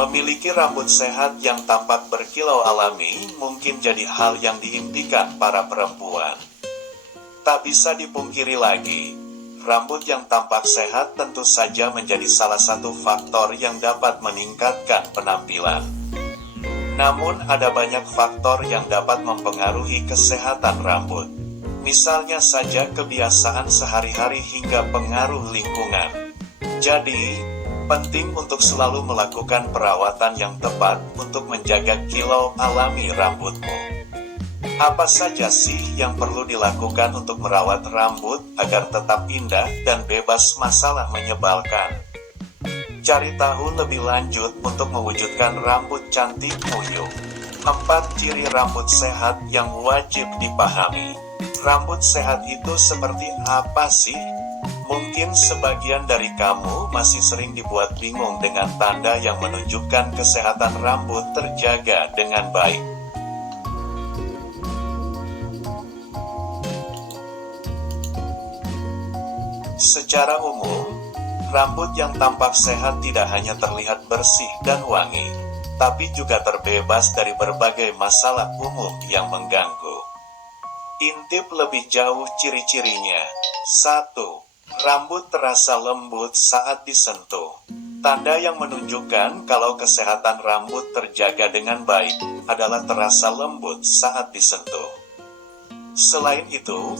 Memiliki rambut sehat yang tampak berkilau alami mungkin jadi hal yang diimpikan para perempuan. Tak bisa dipungkiri lagi, rambut yang tampak sehat tentu saja menjadi salah satu faktor yang dapat meningkatkan penampilan. Namun ada banyak faktor yang dapat mempengaruhi kesehatan rambut. Misalnya saja kebiasaan sehari-hari hingga pengaruh lingkungan. Jadi, penting untuk selalu melakukan perawatan yang tepat untuk menjaga kilau alami rambutmu. Apa saja sih yang perlu dilakukan untuk merawat rambut agar tetap indah dan bebas masalah menyebalkan? Cari tahu lebih lanjut untuk mewujudkan rambut cantikmu yuk. 4 ciri rambut sehat yang wajib dipahami. Rambut sehat itu seperti apa sih? Mungkin sebagian dari kamu masih sering dibuat bingung dengan tanda yang menunjukkan kesehatan rambut terjaga dengan baik. Secara umum, rambut yang tampak sehat tidak hanya terlihat bersih dan wangi, tapi juga terbebas dari berbagai masalah umum yang mengganggu. Intip lebih jauh ciri-cirinya. 1. Rambut terasa lembut saat disentuh. Tanda yang menunjukkan kalau kesehatan rambut terjaga dengan baik adalah terasa lembut saat disentuh. Selain itu,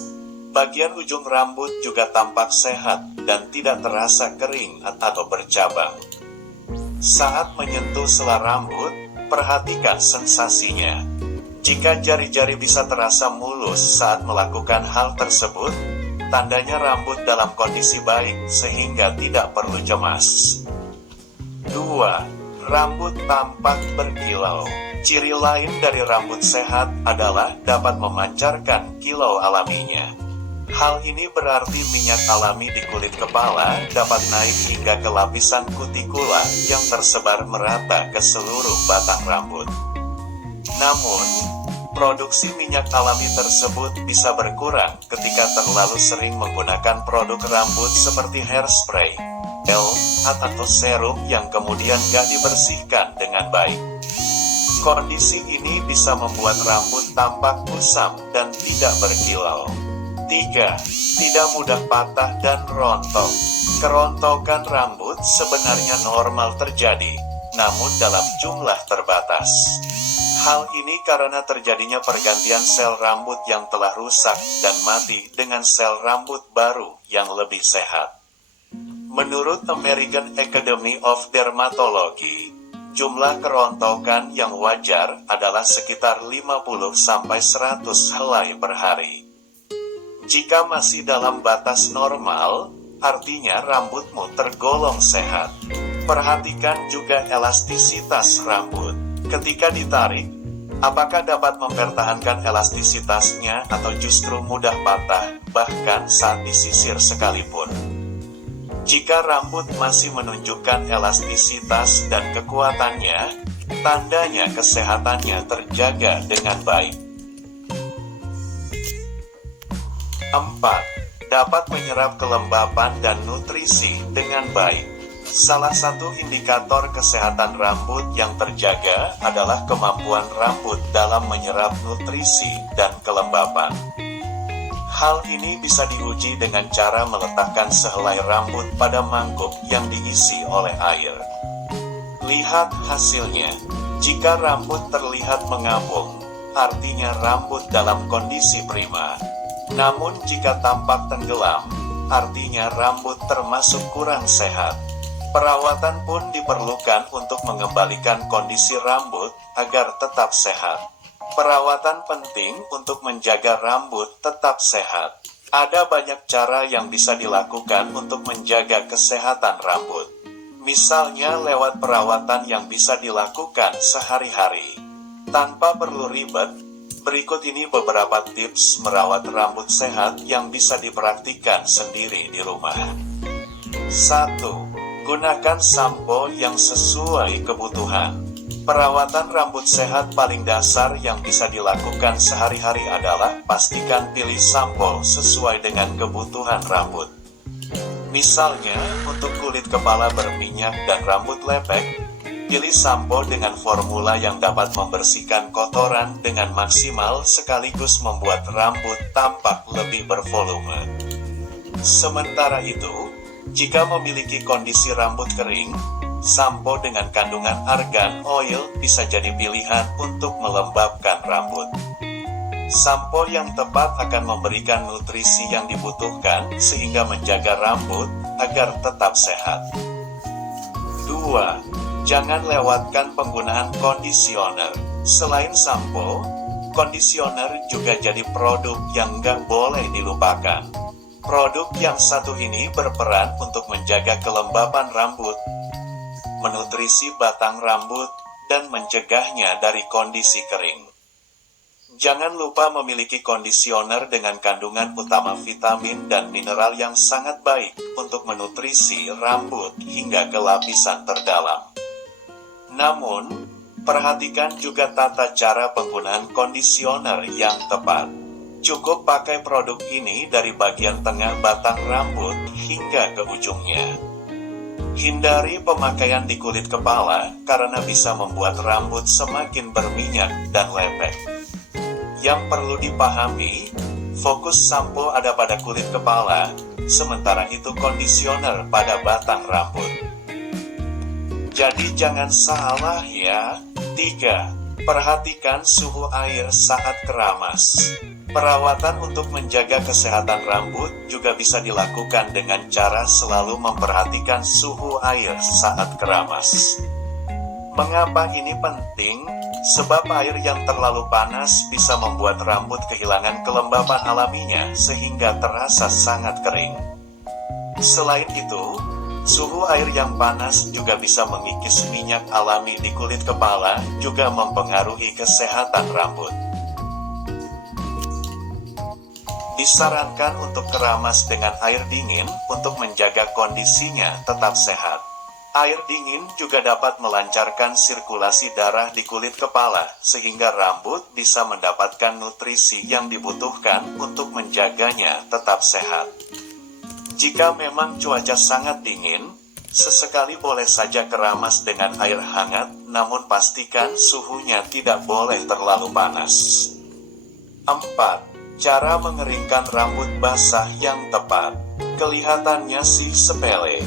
bagian ujung rambut juga tampak sehat dan tidak terasa kering atau bercabang. Saat menyentuh sela rambut, perhatikan sensasinya. Jika jari-jari bisa terasa mulus saat melakukan hal tersebut, tandanya rambut dalam kondisi baik sehingga tidak perlu cemas. 2. Rambut tampak berkilau. Ciri lain dari rambut sehat adalah dapat memancarkan kilau alaminya. Hal ini berarti minyak alami di kulit kepala dapat naik hingga ke lapisan kutikula yang tersebar merata ke seluruh batang rambut. Namun, produksi minyak alami tersebut bisa berkurang ketika terlalu sering menggunakan produk rambut seperti hairspray, gel, atau serum yang kemudian gak dibersihkan dengan baik. Kondisi ini bisa membuat rambut tampak kusam dan tidak berkilau. 3. Tidak mudah patah dan rontok. Kerontokan rambut sebenarnya normal terjadi, namun dalam jumlah terbatas. Hal ini karena terjadinya pergantian sel rambut yang telah rusak dan mati dengan sel rambut baru yang lebih sehat. Menurut American Academy of Dermatology, jumlah kerontokan yang wajar adalah sekitar 50-100 helai per hari. Jika masih dalam batas normal, artinya rambutmu tergolong sehat. Perhatikan juga elastisitas rambut. Ketika ditarik, apakah dapat mempertahankan elastisitasnya atau justru mudah patah, bahkan saat disisir sekalipun. Jika rambut masih menunjukkan elastisitas dan kekuatannya, tandanya kesehatannya terjaga dengan baik. 4. Dapat menyerap kelembapan dan nutrisi dengan baik. Salah satu indikator kesehatan rambut yang terjaga adalah kemampuan rambut dalam menyerap nutrisi dan kelembapan. Hal ini bisa diuji dengan cara meletakkan sehelai rambut pada mangkuk yang diisi oleh air. Lihat hasilnya. Jika rambut terlihat mengapung, artinya rambut dalam kondisi prima. Namun jika tampak tenggelam, artinya rambut termasuk kurang sehat. Perawatan pun diperlukan untuk mengembalikan kondisi rambut agar tetap sehat. Perawatan penting untuk menjaga rambut tetap sehat. Ada banyak cara yang bisa dilakukan untuk menjaga kesehatan rambut. Misalnya lewat perawatan yang bisa dilakukan sehari-hari. Tanpa perlu ribet, berikut ini beberapa tips merawat rambut sehat yang bisa dipraktikkan sendiri di rumah. 1. Gunakan sampo yang sesuai kebutuhan. Perawatan rambut sehat paling dasar yang bisa dilakukan sehari-hari adalah pastikan pilih sampo sesuai dengan kebutuhan rambut. Misalnya, untuk kulit kepala berminyak dan rambut lepek, Pilih sampo dengan formula yang dapat membersihkan kotoran dengan maksimal sekaligus membuat rambut tampak lebih bervolume. Sementara itu, jika memiliki kondisi rambut kering, sampo dengan kandungan argan oil bisa jadi pilihan untuk melembabkan rambut. Sampo yang tepat akan memberikan nutrisi yang dibutuhkan sehingga menjaga rambut agar tetap sehat. 2. Jangan lewatkan penggunaan kondisioner. Selain sampo, kondisioner juga jadi produk yang nggak boleh dilupakan. Produk yang satu ini berperan untuk menjaga kelembapan rambut, menutrisi batang rambut, dan mencegahnya dari kondisi kering. Jangan lupa memiliki kondisioner dengan kandungan utama vitamin dan mineral yang sangat baik untuk menutrisi rambut hingga ke lapisan terdalam. Namun, perhatikan juga tata cara penggunaan kondisioner yang tepat. Cukup pakai produk ini dari bagian tengah batang rambut hingga ke ujungnya. Hindari pemakaian di kulit kepala karena bisa membuat rambut semakin berminyak dan lepek. Yang perlu dipahami, fokus sampo ada pada kulit kepala, sementara itu kondisioner pada batang rambut. Jadi jangan salah ya. 3. Perhatikan suhu air saat keramas. Perawatan untuk menjaga kesehatan rambut juga bisa dilakukan dengan cara selalu memperhatikan suhu air saat keramas. Mengapa ini penting? Sebab air yang terlalu panas bisa membuat rambut kehilangan kelembapan alaminya sehingga terasa sangat kering. Selain itu, suhu air yang panas juga bisa mengikis minyak alami di kulit kepala, juga mempengaruhi kesehatan rambut. Disarankan untuk keramas dengan air dingin untuk menjaga kondisinya tetap sehat. Air dingin juga dapat melancarkan sirkulasi darah di kulit kepala, sehingga rambut bisa mendapatkan nutrisi yang dibutuhkan untuk menjaganya tetap sehat. Jika memang cuaca sangat dingin, sesekali boleh saja keramas dengan air hangat, namun pastikan suhunya tidak boleh terlalu panas. 4. Cara mengeringkan rambut basah yang tepat. Kelihatannya sih sepele,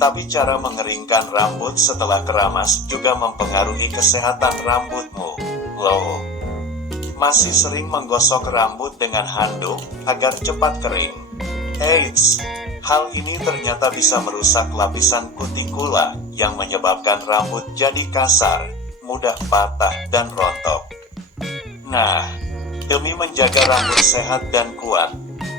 tapi cara mengeringkan rambut setelah keramas juga mempengaruhi kesehatan rambutmu. Loh, masih sering menggosok rambut dengan handuk agar cepat kering? Eits, hal ini ternyata bisa merusak lapisan kutikula yang menyebabkan rambut jadi kasar, mudah patah dan rontok. Nah, demi menjaga rambut sehat dan kuat,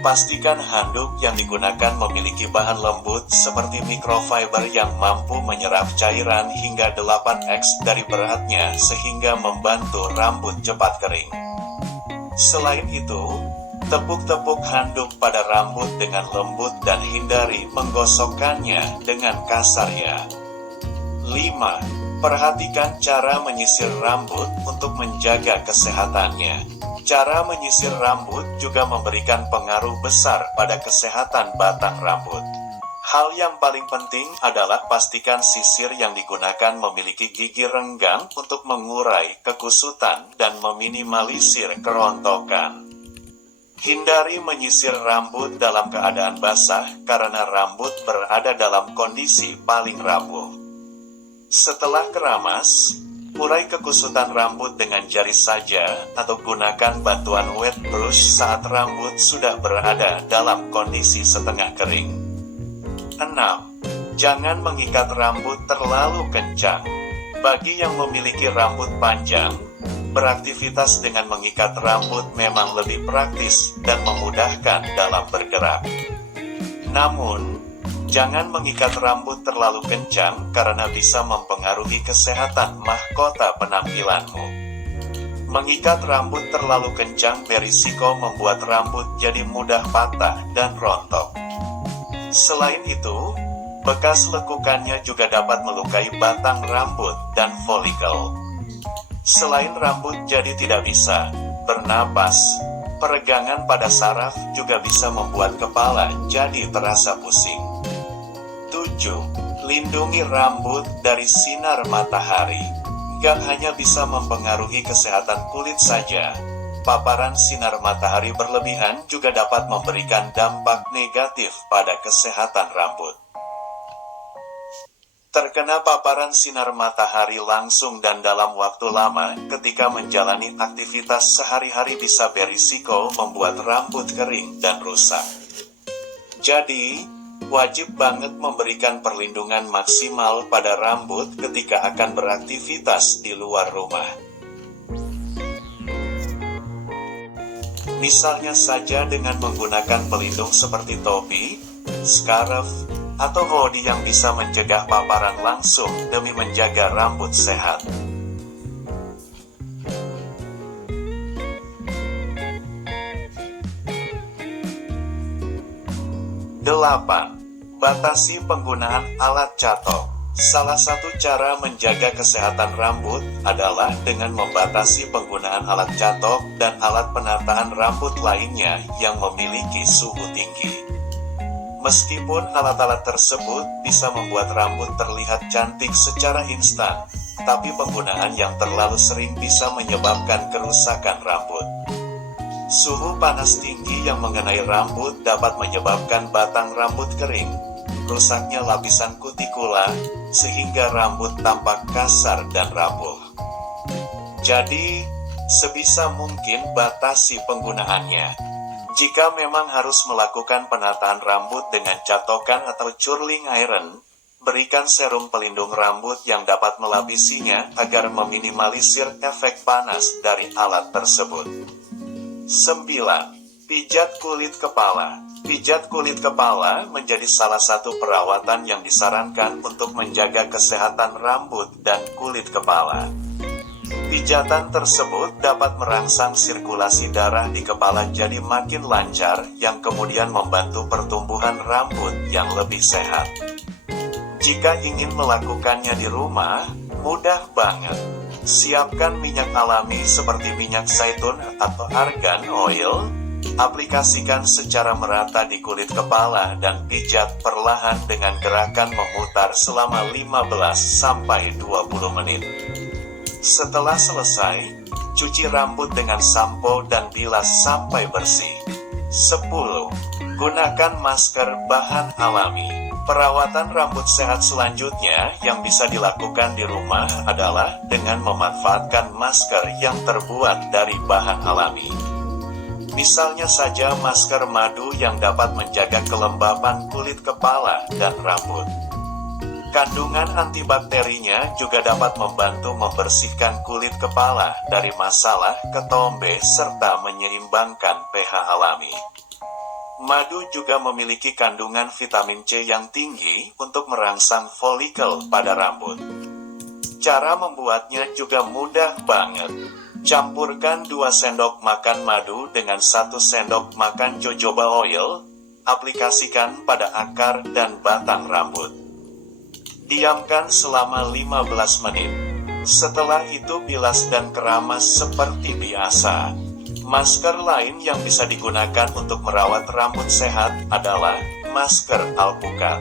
pastikan handuk yang digunakan memiliki bahan lembut seperti microfiber yang mampu menyerap cairan hingga 8x dari beratnya sehingga membantu rambut cepat kering. Selain itu, tepuk-tepuk handuk pada rambut dengan lembut dan hindari menggosokkannya dengan kasar ya. 5. Perhatikan cara menyisir rambut untuk menjaga kesehatannya. Cara menyisir rambut juga memberikan pengaruh besar pada kesehatan batang rambut. Hal yang paling penting adalah pastikan sisir yang digunakan memiliki gigi renggang untuk mengurai kekusutan dan meminimalisir kerontokan. Hindari menyisir rambut dalam keadaan basah karena rambut berada dalam kondisi paling rapuh. Setelah keramas, urai kekusutan rambut dengan jari saja atau gunakan bantuan wet brush saat rambut sudah berada dalam kondisi setengah kering. 6. Jangan mengikat rambut terlalu kencang. Bagi yang memiliki rambut panjang, beraktivitas dengan mengikat rambut memang lebih praktis dan memudahkan dalam bergerak. Namun, jangan mengikat rambut terlalu kencang karena bisa mempengaruhi kesehatan mahkota penampilanmu. Mengikat rambut terlalu kencang berisiko membuat rambut jadi mudah patah dan rontok. Selain itu, bekas lekukannya juga dapat melukai batang rambut dan folikel. Selain rambut jadi tidak bisa bernapas, peregangan pada saraf juga bisa membuat kepala jadi terasa pusing. 7. Lindungi rambut dari sinar matahari. Gak hanya bisa mempengaruhi kesehatan kulit saja, paparan sinar matahari berlebihan juga dapat memberikan dampak negatif pada kesehatan rambut. Terkena paparan sinar matahari langsung dan dalam waktu lama ketika menjalani aktivitas sehari-hari bisa berisiko membuat rambut kering dan rusak. Jadi, wajib banget memberikan perlindungan maksimal pada rambut ketika akan beraktivitas di luar rumah. Misalnya saja dengan menggunakan pelindung seperti topi, scarf, atau hoodie yang bisa mencegah paparan langsung demi menjaga rambut sehat. Delapan. Batasi penggunaan alat catok. Salah satu cara menjaga kesehatan rambut adalah dengan membatasi penggunaan alat catok dan alat penataan rambut lainnya yang memiliki suhu tinggi. Meskipun alat-alat tersebut bisa membuat rambut terlihat cantik secara instan, tapi penggunaan yang terlalu sering bisa menyebabkan kerusakan rambut. Suhu panas tinggi yang mengenai rambut dapat menyebabkan batang rambut kering, rusaknya lapisan kutikula, sehingga rambut tampak kasar dan rapuh. Jadi, sebisa mungkin batasi penggunaannya. Jika memang harus melakukan penataan rambut dengan catokan atau curling iron, berikan serum pelindung rambut yang dapat melapisinya agar meminimalisir efek panas dari alat tersebut. 9. Pijat kulit kepala. Pijat kulit kepala menjadi salah satu perawatan yang disarankan untuk menjaga kesehatan rambut dan kulit kepala. Pijatan tersebut dapat merangsang sirkulasi darah di kepala jadi makin lancar, yang kemudian membantu pertumbuhan rambut yang lebih sehat. Jika ingin melakukannya di rumah, mudah banget. Siapkan minyak alami seperti minyak zaitun atau argan oil, aplikasikan secara merata di kulit kepala dan pijat perlahan dengan gerakan memutar selama 15-20 menit. Setelah selesai, cuci rambut dengan sampo dan bilas sampai bersih. 10. Gunakan masker bahan alami. Perawatan rambut sehat selanjutnya yang bisa dilakukan di rumah adalah dengan memanfaatkan masker yang terbuat dari bahan alami. Misalnya saja masker madu yang dapat menjaga kelembapan kulit kepala dan rambut. Kandungan antibakterinya juga dapat membantu membersihkan kulit kepala dari masalah ketombe serta menyeimbangkan pH alami. Madu juga memiliki kandungan vitamin C yang tinggi untuk merangsang folikel pada rambut. Cara membuatnya juga mudah banget. Campurkan 2 sendok makan madu dengan 1 sendok makan jojoba oil, aplikasikan pada akar dan batang rambut. Diamkan selama 15 menit. Setelah itu bilas dan keramas seperti biasa. Masker lain yang bisa digunakan untuk merawat rambut sehat adalah masker alpukat.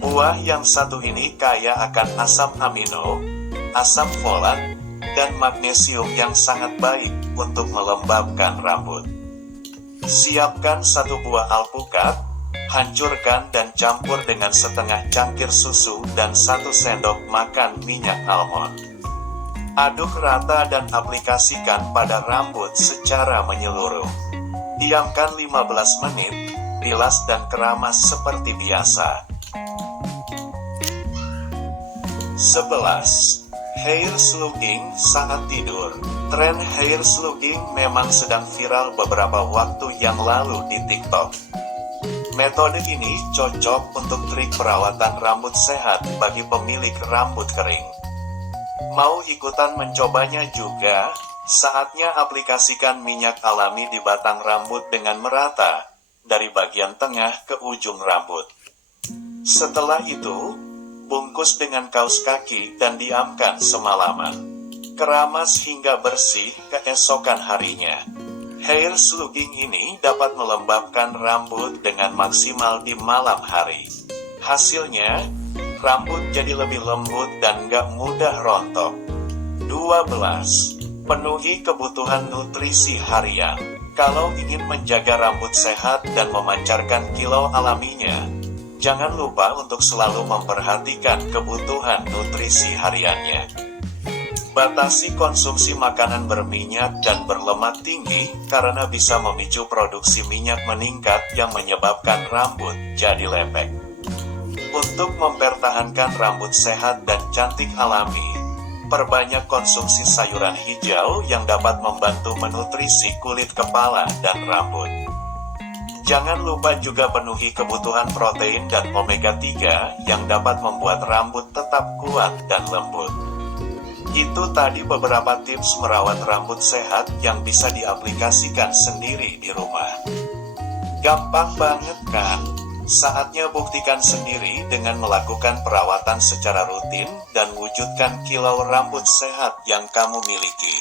Buah yang satu ini kaya akan asam amino, asam folat, dan magnesium yang sangat baik untuk melembabkan rambut. Siapkan 1 buah alpukat, hancurkan dan campur dengan setengah cangkir susu dan 1 sendok makan minyak almond. Aduk rata dan aplikasikan pada rambut secara menyeluruh. Diamkan 15 menit, bilas dan keramas seperti biasa. 11. Hair slugging saat tidur. Tren hair slugging memang sedang viral beberapa waktu yang lalu di TikTok. Metode ini cocok untuk trik perawatan rambut sehat bagi pemilik rambut kering. Mau ikutan mencobanya juga? Saatnya aplikasikan minyak alami di batang rambut dengan merata, dari bagian tengah ke ujung rambut. Setelah itu, bungkus dengan kaus kaki dan diamkan semalaman. Keramas hingga bersih keesokan harinya. Hair slugging ini dapat melembabkan rambut dengan maksimal di malam hari. Hasilnya, Rambut jadi lebih lembut dan gak mudah rontok. 12. Penuhi kebutuhan nutrisi harian. Kalau ingin menjaga rambut sehat dan memancarkan kilau alaminya, jangan lupa untuk selalu memperhatikan kebutuhan nutrisi hariannya. Batasi konsumsi makanan berminyak dan berlemak tinggi, karena bisa memicu produksi minyak meningkat yang menyebabkan rambut jadi lepek. Untuk mempertahankan rambut sehat dan cantik alami, perbanyak konsumsi sayuran hijau yang dapat membantu menutrisi kulit kepala dan rambut. Jangan lupa juga penuhi kebutuhan protein dan omega 3 yang dapat membuat rambut tetap kuat dan lembut. Itu tadi beberapa tips merawat rambut sehat yang bisa diaplikasikan sendiri di rumah. Gampang banget kan? Saatnya buktikan sendiri dengan melakukan perawatan secara rutin dan wujudkan kilau rambut sehat yang kamu miliki.